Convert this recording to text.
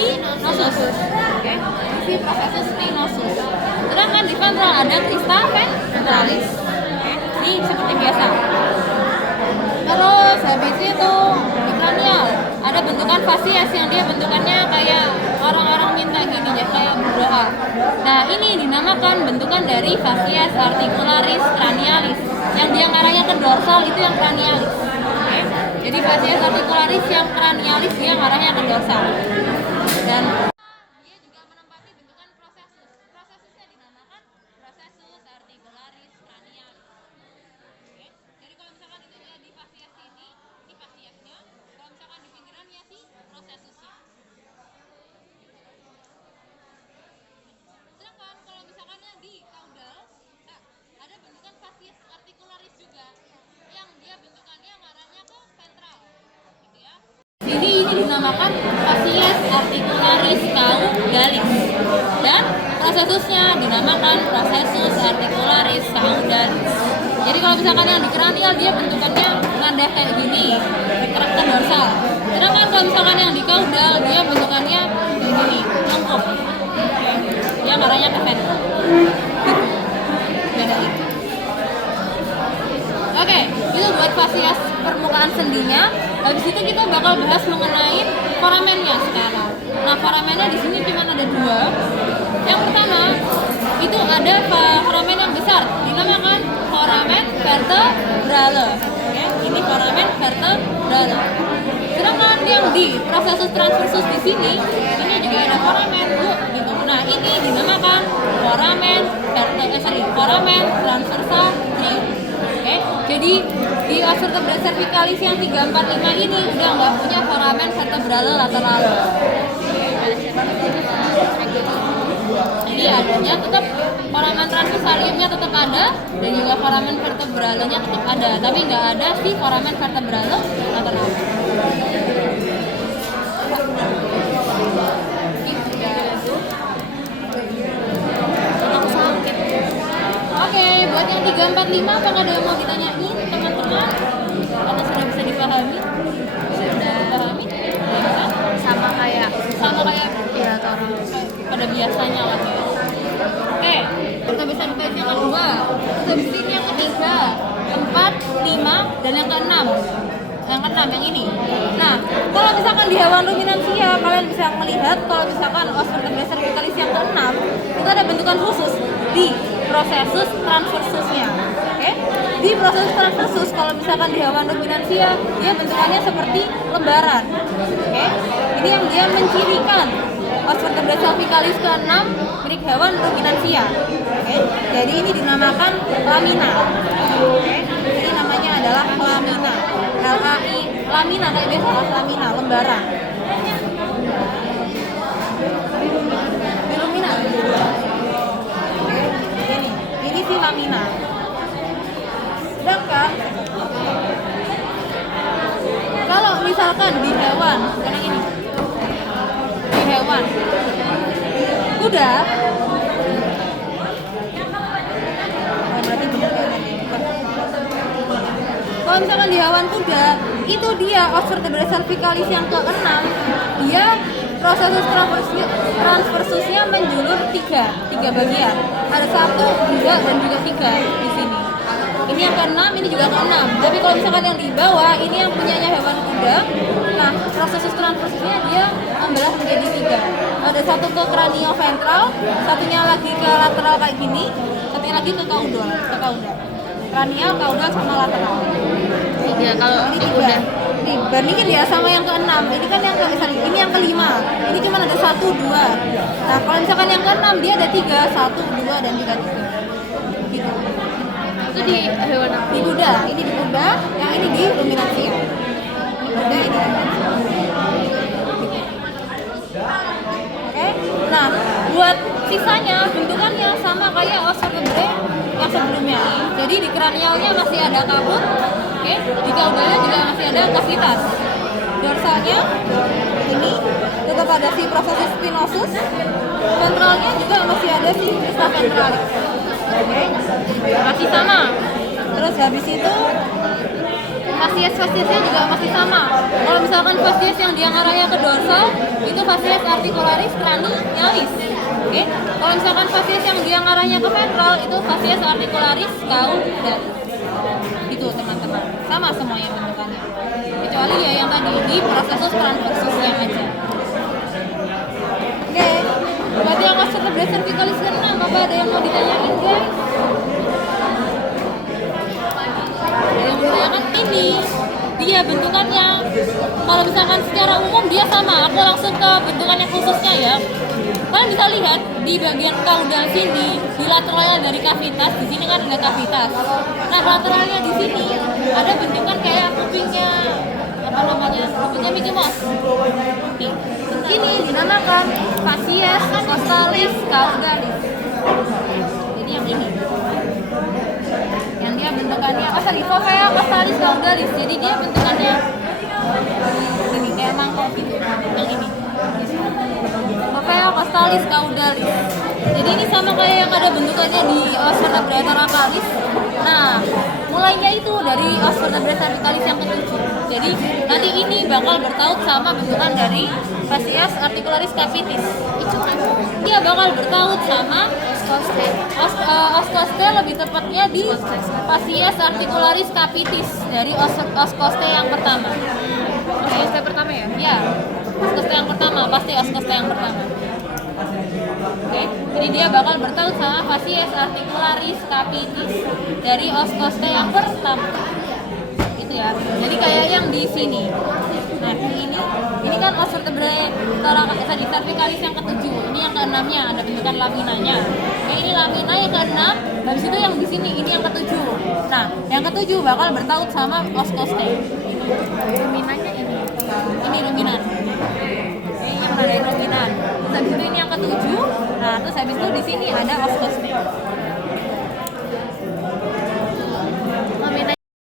spinosus. Oke, si processus spinosus. Sedangkan di ventral ada crista ventralis. Oke, ini seperti biasa. Terus habis itu di cranial ada bentukan fasies yang dia bentukannya kayak orang-orang minta gini ya, kayak berdoa. Nah, ini dinamakan bentukan dari fasies articularis cranialis. Yang dia ngarahnya ke dorsal itu yang cranialis. Oke. Jadi fasies articularis yang cranialis dia ngarahnya ke dorsal. Dan dia juga menempati bentukan processus. Processusnya dinamakan processus articularis cranialis. Oke. Jadi kalau misalkan itu ya di fasies ini fasiesnya. Kalau misalkan di pinggirannya sih processusnya. Sedangkan kalau misalkan yang di caudal ada bentukan fasies articularis juga yang dia bentukannya ngarahnya ke ventral gitu ya. Jadi ini dinamakan fasies articularis caudalis dan processusnya dinamakan processus articularis caudalis. Jadi kalau misalkan yang di cranial dia bentukannya ngadah kayak gini, ke dorsal. Sedangkan kalau misalkan yang di caudal dia bentukannya kayak gini, lengkap. Dia ngarahnya ke ventral. Beda itu. Oke, itu buat fasies permukaan sendinya. Habis itu kita bakal bahas mengenai foramennya sekarang. Nah, foramennya di sini cuma ada dua. Yang pertama itu ada foramen yang besar, dinamakan foramen vertebrale. Oke, ini foramen vertebrale. Sedangkan yang di processus transversus di sini, ini juga ada foramen gitu. Nah, ini dinamakan foramen transversal trium. Oke, jadi di os vertebrae cervicalis yang 3, 4, 5 ini udah nggak punya foramen vertebrale lateral. Jadi adanya tetap foramen transversaliumnya tetap ada dan juga foramen vertebralenya tetap ada, tapi nggak ada si foramen vertebrale lateral. Oke, buat yang 3, 4, 5 apakah ada yang mau ditanyain teman-teman? Karena sudah bisa dipahami? Sudah dipahami? Sama kayak ya, pada biasanya lah. Oke, kita bisa dikaitkan yang kedua. Habis ini yang ketiga, 4, 5 dan yang keenam. Yang keenam yang ini. Nah, kalau misalkan di hewan ruminansia kalian bisa melihat kalau misalkan os vertebrae cervicalis yang keenam itu ada bentukan khusus di processus transversusnya. Oke? Di processus transversus kalau misalkan di hewan ruminansia dia bentukannya seperti lembaran. Oke? Ini yang dia mencirikan os vertebrae cervicalis ke-6 milik hewan ruminansia. Oke? Jadi ini dinamakan lamina. Oke? Ini namanya adalah lamina. LAI lamina kayak biasa lamina lembaran. Bilumina. Ini si lamina. Sedangkan kalau misalkan di hewan, kayak ini, di hewan kuda, berarti benar kan? Kalau misalkan di hewan kuda, itu dia os vertebrae cervicalis yang ke-6, dia processus transversusnya menjulur tiga bagian. Ada 1, 2, dan juga 3 di sini. Ini yang ke-6, ini juga ke-6. Tapi kalau misalkan yang di bawah, ini yang punyanya hewan kuda. Nah, processus transversusnya dia membelah menjadi 3. Ada 1 ke cranioventral, satunya lagi ke lateral kayak gini, satunya lagi ke caudal. Cranial, caudal, sama lateral. 3 kalau ini 3. Nih, bandingin ya sama yang ke-6. Ini kan yang ini yang ke-5. Ini cuma ada 1, 2. Nah, kalau misalkan yang ke-6 dia ada 3, 1, 2 dan juga 3. Gitu. Itu di hewan apa? Di kuda. Ini di kuda, yang ini di ruminansia. Di kuda ini. Oke. Nah, buat sisanya bentukannya sama kayak os vertebrae yang sebelumnya. Jadi di kranialnya masih ada kabut. Oke, di caudalnya juga masih ada kavitas. Dorsalnya ini tetap ada si processus spinosus. Ventralnya juga masih ada si crista ventralis. Oke, masih sama. Terus habis itu Fasiesnya juga masih sama. Kalau misalkan fasies yang dia ngarahnya ke dorsal, itu fasies articularis cranialis. Oke. Kalau misalkan fasies yang dia ngarahnya ke ventral, itu fasies articularis caudalis. Itu teman-teman. Sama semuanya bentukannya. Kecuali ya yang tadi di processus transversus yang aja. Oke. Berarti yang os vertebrae cervicalis ke-6, apa ada yang mau ditanyain, guys? Yang ditanyakan ini dia bentukannya, kalau misalkan secara umum dia sama. Aku langsung ke bentukannya khususnya ya. Kalian bisa lihat di bagian caudal sini, di lateralnya dari kavitas, di sini kan ada kavitas. Nah, lateralnya di sini ada bentukan kayak kupingnya kupingnya Mickey Mouse. Ini dinamakan fasies costalis caudalis. Jadi yang ini. Yang dia bentukannya fovea costalis caudalis. Jadi dia bentukannya ini kayak mangkok gitu. Yang ini. Fovea costalis caudalis. Jadi ini sama kayak yang ada bentukannya di os vertebrae thoracalis. Nah, mulainya itu dari os vertebrae cervicalis yang ke-7. Jadi nanti ini bakal bertaut sama bentukan dari fasies articularis capitis. Dia bakal bertaut sama os costae, lebih tepatnya di fasies articularis capitis dari os costae yang pertama. Os costae pertama ya? Iya. Os costae yang pertama, pasti os costae yang pertama. Oke, jadi dia bakal bertaut sama fasies articularis capitis dari os costae yang pertama. Itu ya. Jadi kayak yang di sini. Nah, ini kan os vertebrae cervicalis yang ke-7. Ini yang ke-6-nya, ada bentukan laminanya. Oke, ini lamina yang ke-6. Habis itu yang di sini, ini yang ke-7. Nah, yang ke-7 bakal bertaut sama os costae. Laminanya ini. Ini dominan. Ini yang ada dominan. Terus habis itu ini yang ke-7. Nah, terus habis itu di sini ada os